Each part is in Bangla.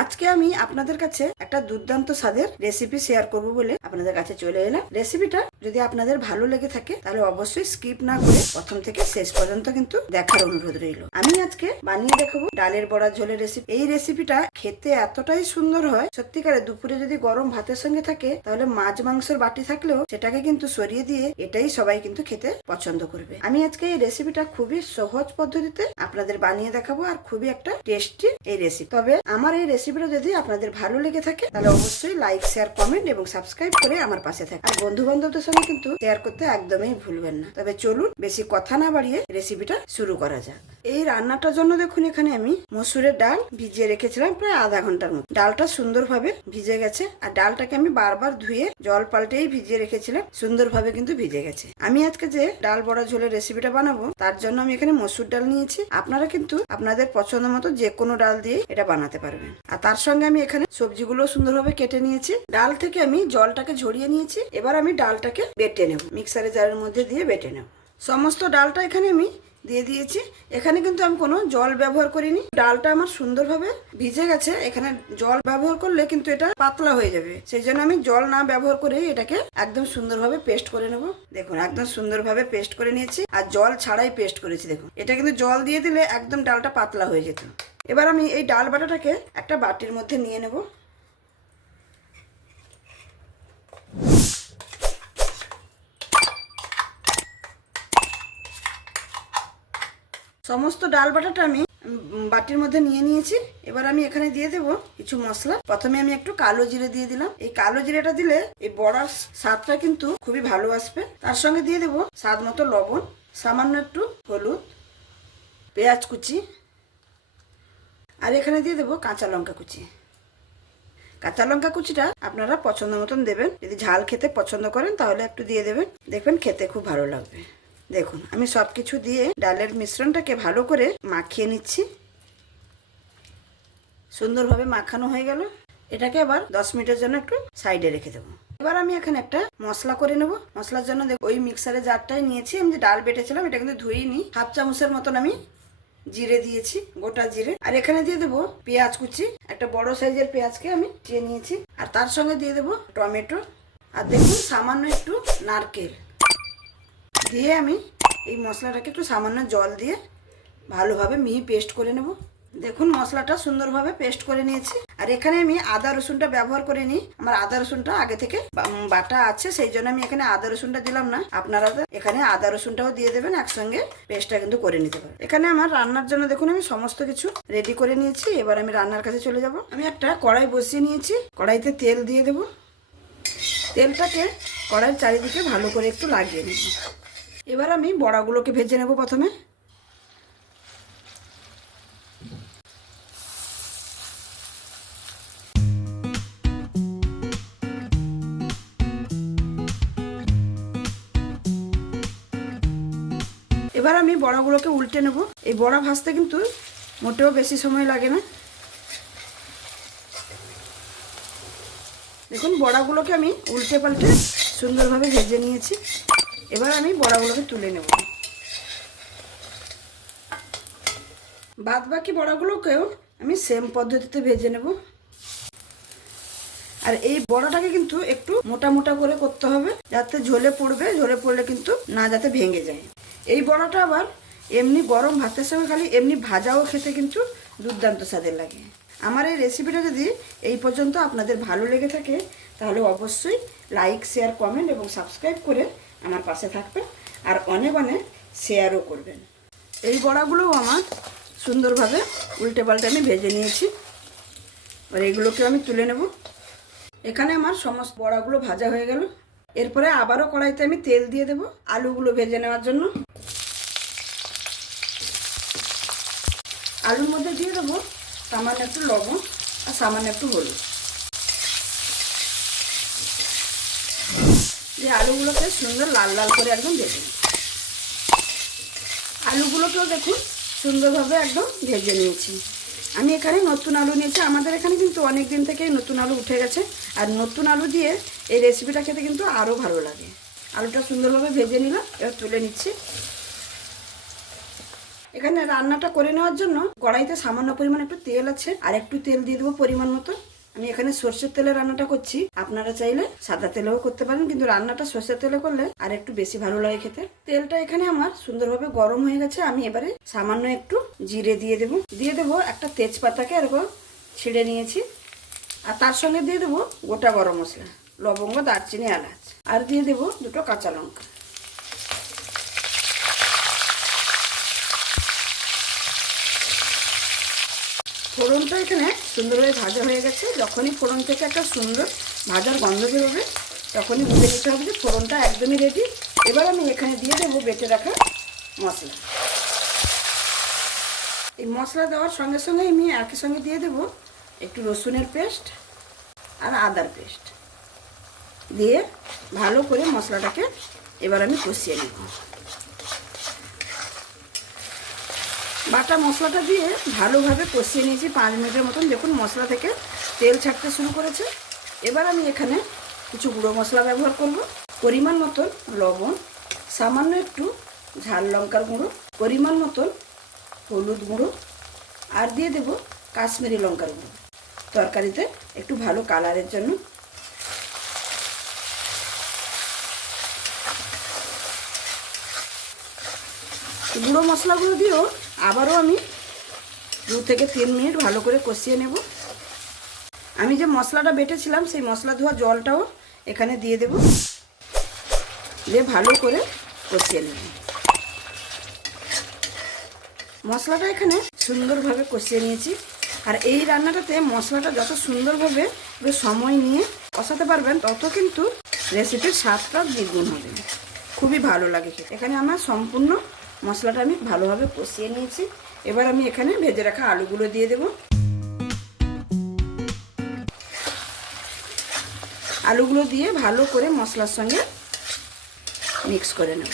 আজকে আমি আপনাদের কাছে একটা দুর্দান্ত স্বাদের রেসিপি শেয়ার করব বলে আপনাদের কাছে চলে এলাম। রেসিপিটা যদি আপনাদের ভালো লেগে থাকে তাহলে অবশ্যই স্কিপ না করে প্রথম থেকে শেষ পর্যন্ত কিন্তু দেখার অনুরোধ রইল। আমি আজকে বানিয়ে দেখাবো ডালের বড়া ঝোলের রেসিপি। এই রেসিপিটা খেতে এতটাই সুন্দর হয়, সত্যিকারে দুপুরে যদি গরম ভাতের সঙ্গে থাকে তাহলে মাছ মাংসের বাটি থাকলেও সেটাকে কিন্তু সরিয়ে দিয়ে এটাই সবাই কিন্তু খেতে পছন্দ করবে। আমি আজকে এই রেসিপিটা খুবই সহজ পদ্ধতিতে আপনাদের বানিয়ে দেখাবো, আর খুবই একটা টেস্টি এই রেসিপি। তবে আমার এই রেসিপিটা যদি আপনাদের ভালো লেগে থাকে তাহলে অবশ্যই লাইক, শেয়ার, কমেন্ট এবং সাবস্ক্রাইব করে আমার পাশে থাকে। আর বন্ধু বান্ধবদের সঙ্গে কিন্তু শেয়ার করতে একদমই ভুলবেন না। তবে চলুন বেশি কথা না বাড়িয়ে রেসিপিটা শুরু করা যাক। এই রান্নাটার জন্য দেখুন এখানে আমি মসুরের ডাল ভিজিয়ে রেখেছিলাম প্রায় আধা ঘন্টার মতো। ডালটা সুন্দরভাবে ভিজে গেছে, আর ডালটাকে আমি বারবার ধুয়ে জল পাল্টেই ভিজিয়ে রেখেছিলাম, সুন্দরভাবে কিন্তু ভিজে গেছে। আমি আজকে যে ডাল বড়া ঝোলের রেসিপিটা বানাবো তার জন্য আমি এখানে মসুর ডাল নিয়েছি। আপনারা কিন্তু আপনাদের পছন্দ মতো যে কোনো ডাল দিয়ে এটা বানাতে পারবেন। আর তার সঙ্গে আমি এখানে সবজিগুলো সুন্দরভাবে কেটে নিয়েছি। ডাল থেকে আমি জলটাকে ঝরিয়ে নিয়েছি। এবার আমি ডালটাকে বেটে নেব, মিক্সারে জারের মধ্যে দিয়ে বেটে নেব। সমস্ত ডালটা এখানে আমি দিয়ে দিয়েছি। এখানে কিন্তু আমি কোনো জল ব্যবহার করিনি। ডালটা আমার সুন্দরভাবে ভিজে গেছে। এখানে জল ব্যবহার করলে কিন্তু এটা পাতলা হয়ে যাবে, সেই জন্য আমি জল না ব্যবহার করে এটাকে একদম সুন্দরভাবে পেস্ট করে নেব। দেখুন একদম সুন্দরভাবে পেস্ট করে নিয়েছি, আর জল ছাড়াই পেস্ট করেছি। দেখুন এটা কিন্তু জল দিয়ে দিলে একদম ডালটা পাতলা হয়ে যেত। এবার আমি এই ডাল বাটাটাকে একটা বাটির মধ্যে নিয়ে নেব। সমস্ত ডাল বাটাটা আমি বাটির মধ্যে নিয়ে নিয়েছি। এবার আমি এখানে দিয়ে দেব কিছু মশলা। প্রথমে আমি একটু কালো জিরে দিয়ে দিলাম। এই কালো জিরেটা দিলে এই বড়ার স্বাদটা কিন্তু খুবই ভালো আসবে। তার সঙ্গে দিয়ে দেব স্বাদ মতো লবণ, সামান্য একটু হলুদ, পেঁয়াজ কুচি, আর এখানে দিয়ে দেব কাঁচা লঙ্কা কুচি। কাঁচা লঙ্কা কুচিটা আপনারা পছন্দ মতন দেবেন। যদি ঝাল খেতে পছন্দ করেন তাহলে একটু দিয়ে দেবেন, দেখবেন খেতে খুব ভালো লাগবে। দেখুন আমি সব কিছু দিয়ে ডালের মিশ্রণটাকে ভালো করে মাখিয়ে নিচ্ছি। সুন্দরভাবে মাখানো হয়ে গেল। এটাকে আবার 10 মিনিটের জন্য একটু সাইডে রেখে দেবো। এবার আমি এখানে একটা মশলা করে নেব। মশলার জন্য ওই মিক্সারে জারটাই নিয়েছি। আমি যে ডাল বেটেছিলাম এটা কিন্তু ধুইনি। হাফ চামচের মতন আমি জিরে দিয়েছি, গোটা জিরে। আর এখানে দিয়ে দেবো পেঁয়াজ কুচি। একটা বড় সাইজের পেঁয়াজকে আমি চিয়ে নিয়েছি। আর তার সঙ্গে দিয়ে দেবো টমেটো, আর দেখুন সামান্য একটু নারকেল দিয়ে আমি এই মশলাটাকে একটু সামান্য জল দিয়ে ভালোভাবে মিহি পেস্ট করে নেব। দেখুন মশলাটা সুন্দরভাবে পেস্ট করে নিয়েছি। আর এখানে আমি আদা রসুনটা ব্যবহার করে নিই। আমার আদা রসুনটা আগে থেকে বাটা আছে, সেই জন্য আমি এখানে আদা রসুনটা দিলাম না। আপনারা এখানে আদা রসুনটাও দিয়ে দেবেন, একসঙ্গে পেস্টটা কিন্তু করে নিতে পারেন। এখানে আমার রান্নার জন্য দেখুন আমি সমস্ত কিছু রেডি করে নিয়েছি। এবার আমি রান্নার কাছে চলে যাব। আমি একটা কড়াই বসিয়ে নিয়েছি। কড়াইতে তেল দিয়ে দেব। তেলটাকে কড়াইয়ের চারিদিকে ভালো করে একটু লাগিয়ে নেব। এবার আমি বড়াগুলোকে ভেজে নেব। প্রথমে এবার আমি বড়াগুলোকে উল্টে নেব। এই বড়া ভাজতে কিন্তু মোটেও বেশি সময় লাগে না। দেখুন বড়াগুলোকে আমি উল্টে পাল্টে সুন্দরভাবে ভেজে নিয়েছি। এবার আমি বড়াগুলোকে তুলে নেব। বাদ বাকি বড়াগুলোকেও আমি সেম পদ্ধতিতে ভেজে নেব। আর এই বড়াটাকে কিন্তু একটু মোটা মোটা করে করতে হবে, যাতে ঝোলে পড়বে। ঝোলে পড়লে কিন্তু না যাতে ভেঙে যায়। এই বড়াটা আবার এমনি গরম ভাতের সঙ্গে খালি এমনি ভাজাও খেতে কিন্তু দুর্দান্ত স্বাদের লাগে। আমার এই রেসিপিটা যদি এই পর্যন্ত আপনাদের ভালো লেগে থাকে তাহলে অবশ্যই লাইক, শেয়ার, কমেন্ট এবং সাবস্ক্রাইব করে আমার পাশে থাকবেন, আর অনেক অনেক শেয়ারও করবেন। এই বড়াগুলোও আমার সুন্দরভাবে উল্টে পাল্টে আমি ভেজে নিয়েছি। আর এগুলোকেও আমি তুলে নেব। এখানে আমার সমস্ত বড়াগুলো ভাজা হয়ে গেল। এরপরে আবারও কড়াইতে আমি তেল দিয়ে দেব আলুগুলো ভেজে নেওয়ার জন্য। আলুর মধ্যে দিয়ে দেবো সামান্য একটু লবণ আর সামান্য একটু হলুদ। যে আলুগুলোকে সুন্দর লাল লাল করে একদম ভেজে নিই। আলুগুলোকেও দেখুন সুন্দরভাবে একদম ভেজে নিয়েছি। আমি এখানে নতুন আলু নিয়েছি। আমাদের এখানে কিন্তু অনেক দিন থেকেই নতুন আলু উঠে গেছে, আর নতুন আলু দিয়ে এই রেসিপিটা খেতে কিন্তু আরও ভালো লাগে। আলুটা সুন্দরভাবে ভেজে নিলাম, এবার তুলে নিচ্ছি। এখানে রান্নাটা করে নেওয়ার জন্য কড়াইতে সামান্য পরিমাণ একটু তেল আছে, আর একটু তেল দিয়ে দেবো পরিমাণ মতো। আমি এখানে সর্ষের তেলে রান্নাটা করছি, আপনারা চাইলে সাদা তেলেও করতে পারেন, কিন্তু রান্নাটা সর্ষের তেলে করলে আর একটু বেশি ভালো লাগে খেতে। তেলটা এখানে আমার সুন্দরভাবে গরম হয়ে গেছে। আমি এবারে সামান্য একটু জিরে দিয়ে দেবো একটা তেজপাতাকে এরকম ছিঁড়ে নিয়েছি, আর তার সঙ্গে দিয়ে দেবো গোটা গরম মশলা, লবঙ্গ, দারচিনি, এলাচ, আর দিয়ে দেবো দুটো কাঁচা লঙ্কা। ফোড়নটা এখানে সুন্দরভাবে ভাজা হয়ে গেছে। যখনই ফোড়ন থেকে একটা সুন্দর ভাজার গন্ধ বেরোবে তখনই বুঝে নিতে হবে যে ফোড়নটা একদমই রেডি। এবার আমি এখানে দিয়ে দেবো বেটে রাখা মশলা। এই মশলা দেওয়ার সঙ্গে সঙ্গে আমি একই সঙ্গে দিয়ে দেবো একটু রসুনের পেস্ট আর আদার পেস্ট দিয়ে ভালো করে মশলাটাকে এবার আমি কষিয়ে নেব। বাটা মশলাটা দিয়ে ভালোভাবে কষিয়ে নিয়েছি 5 মিনিটের মতন। দেখুন মশলা থেকে তেল ছাড়তে শুরু করেছে। এবার আমি এখানে কিছু গুঁড়ো মশলা ব্যবহার করব। পরিমাণ মতন লবণ, সামান্য একটু ঝাল লঙ্কার গুঁড়ো, পরিমাণ মতন হলুদ গুঁড়ো, আর দিয়ে দেব কাশ্মীরি লঙ্কার গুঁড়ো তরকারিতে একটু ভালো কালারের জন্য। গুঁড়ো মশলাগুলো দিয়েও আবারও আমি 2 থেকে 3 মিনিট ভালো করে কষিয়ে নেব। আমি যে মশলাটা বেটেছিলাম সেই মশলা ধোয়া জলটাও এখানে দিয়ে দেব, দিয়ে ভালো করে কষিয়ে নেব। মশলাটা এখানে সুন্দরভাবে কষিয়ে নিয়েছি। আর এই রান্নাটাতে মশলাটা যত সুন্দরভাবে সময় নিয়ে কষাতে পারবেন তত কিন্তু রেসিপির স্বাদটা দ্বিগুণ হবে, খুবই ভালো লাগে খেতে। এখানে আমার সম্পূর্ণ মশলাটা আমি ভালোভাবে কষিয়ে নিয়েছি। এবার আমি এখানে ভেজে রাখা আলুগুলো দিয়ে দেব। আলুগুলো দিয়ে ভালো করে মশলার সঙ্গে মিক্স করে নেব।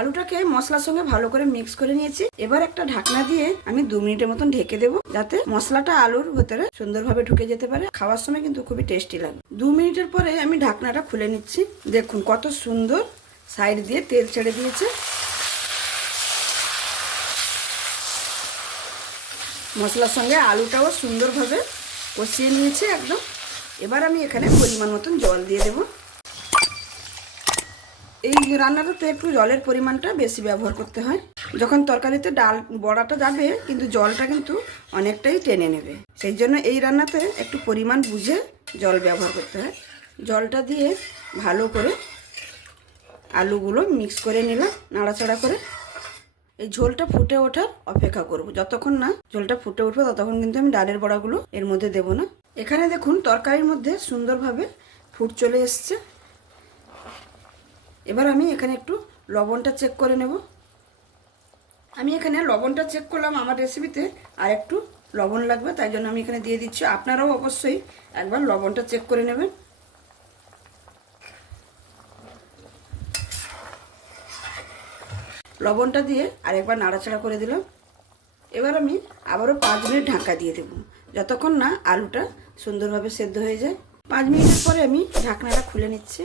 আলুটাকে মশলার সঙ্গে ভালো করে মিক্স করে নিয়েছি। এবার একটা ঢাকনা দিয়ে আমি 2 মিনিটের মতন ঢেকে দেবো, যাতে মশলাটা আলুর ভেতরে সুন্দরভাবে ঢুকে যেতে পারে। খাওয়ার সময় কিন্তু খুবই টেস্টি লাগে। 2 মিনিটের পরে আমি ঢাকনাটা খুলে নিচ্ছি। দেখুন কত সুন্দর সাইড দিয়ে তেল ছেড়ে দিয়েছে। মশলার সঙ্গে আলুটাও সুন্দরভাবে কষিয়ে নিয়েছে একদম। এবার আমি এখানে পরিমাণ মতন জল দিয়ে দেব। এই রান্নাটাতে একটু জলের পরিমাণটা বেশি ব্যবহার করতে হয়। যখন তরকারিতে ডাল বড়াটা যাবে কিন্তু জলটা কিন্তু অনেকটাই টেনে নেবে, সেই জন্য এই রান্নাতে একটু পরিমাণ বুঝে জল ব্যবহার করতে হয়। জলটা দিয়ে ভালো করে আলুগুলো মিক্স করে নিলাম নাড়াচাড়া করে। এই ঝোলটা ফুটে ওঠার অপেক্ষা করব। যতক্ষণ না ঝোলটা ফুটে উঠবে ততক্ষণ কিন্তু আমি ডালের বড়াগুলো এর মধ্যে দেব না। এখানে দেখুন তরকারির মধ্যে সুন্দরভাবে ফুট চলে এসছে। এবার আমি এখানে একটু লবণটা চেক করে নেব। আমি এখানে লবণটা চেক করলাম, আমার রেসিপিতে আর একটু লবণ লাগবে, তাই জন্য আমি এখানে দিয়ে দিচ্ছি। আপনারাও অবশ্যই একবার লবণটা চেক করে নেবেন। লবণটা দিয়ে আরেকবার নাড়াচাড়া করে দিলাম। এবার আমি আবারও 5 মিনিট ঢাকা দিয়ে দেব, যতক্ষণ না আলুটা সুন্দরভাবে সেদ্ধ হয়ে যায়। 5 মিনিটের পরে আমি ঢাকনাটা খুলে নিচ্ছি।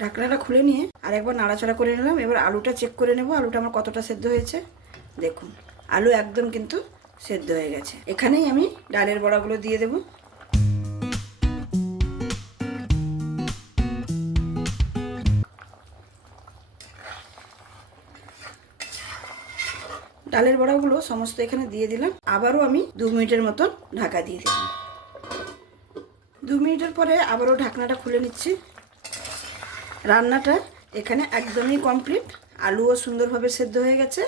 ঢাকনাটা খুলে নিয়ে আরেকবার নাড়াচাড়া করে নিলাম। এবার আলুটা চেক করে নেব, আলুটা আমার কতটা সেদ্ধ হয়েছে। দেখুন আলু একদম কিন্তু সেদ্ধ হয়ে গেছে। এখানেই আমি ডালের বড়াগুলো দিয়ে দেব। ডালের বড়াগুলো সমস্ত এখানে দিয়ে দিলাম। আবারও আমি 2 মিনিটের মতন ঢাকা দিয়ে দিলাম। 2 মিনিটের পরে আবারও ঢাকনাটা খুলে নিচ্ছি। রান্নাটা এখানে একদমই কমপ্লিট। আলুও সুন্দরভাবে সেদ্ধ হয়ে গেছে।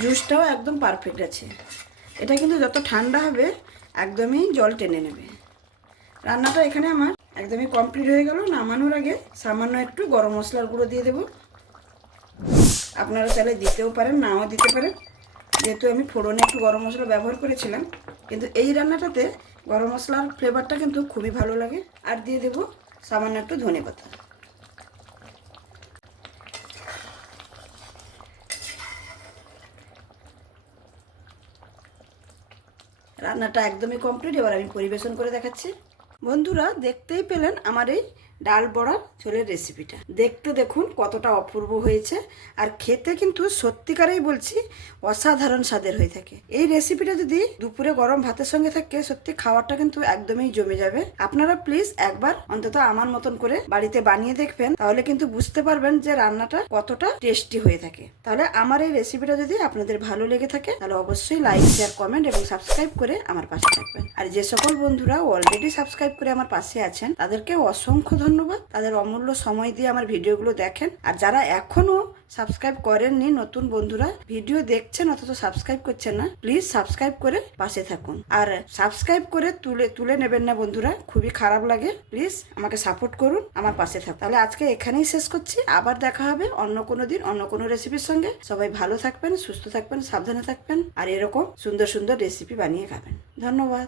জুসটাও একদম পারফেক্ট আছে। এটা কিন্তু যত ঠান্ডা হবে একদমই জল টেনে নেবে। রান্নাটা এখানে আমার একদমই কমপ্লিট হয়ে গেল। নামানোর আগে সামান্য একটু গরম মশলার গুঁড়ো দিয়ে দেব। আপনারা চাইলে দিতেও পারেন, নাও দিতে পারেন, যেহেতু আমি ফোড়নে একটু গরম মশলা ব্যবহার করেছিলাম। কিন্তু এই রান্নাটাতে গরম মশলার ফ্লেভারটা কিন্তু খুবই ভালো লাগে। আর দিয়ে দেব সামান্য একটু ধনেপাতা। রান্নাটা একদমই কমপ্লিট। এবার আমি পরিবেশন করে দেখাচ্ছি। বন্ধুরা, দেখতেই পেলেন আমার এই ডাল বড়া ঝোলের রেসিপিটা। দেখতে দেখুন কতটা অপূর্ব হয়েছে, আর খেতে কিন্তু সত্যিকারেই বলছি অসাধারণ স্বাদের হয়ে থাকে। এই রেসিপিটা যদি দুপুরে গরম ভাতের সঙ্গে থাকে, সত্যি খাওয়াটা কিন্তু একদমই জমে যাবে। আপনারা প্লিজ একবার অন্তত আমার মতন করে বাড়িতে বানিয়ে দেখবেন, তাহলে কিন্তু বুঝতে পারবেন যে রান্নাটা কতটা টেস্টি হয়ে থাকে। তাহলে আমার এই রেসিপিটা যদি আপনাদের ভালো লেগে থাকে, তাহলে অবশ্যই লাইক, শেয়ার, কমেন্ট এবং সাবস্ক্রাইব করে আমার পাশে থাকবেন। আর যে সকল বন্ধুরা অলরেডি সাবস্ক্রাইব করে আমার পাশে আছেন, তাদেরকে অসংখ্য ধন্যবাদ। তাদের অমূল্য সময় দিয়ে আমার ভিডিওগুলো দেখেন। আর যারা এখনো সাবস্ক্রাইব করেননি, নতুন বন্ধুরা ভিডিও দেখছেন অথচ সাবস্ক্রাইব করছেন না, প্লিজ সাবস্ক্রাইব করে পাশে থাকুন। আর সাবস্ক্রাইব করে তুলে নেবেন না বন্ধুরা, খুবই খারাপ লাগে। প্লিজ আমাকে সাপোর্ট করুন, আমার পাশে থাকুন। তাহলে আজকে এখানেই শেষ করছি। আবার দেখা হবে অন্য কোনো দিন অন্য কোনো রেসিপির সঙ্গে। সবাই ভালো থাকবেন, সুস্থ থাকবেন, সাবধানে থাকবেন, আর এরকম সুন্দর সুন্দর রেসিপি বানিয়ে খাবেন। ধন্যবাদ।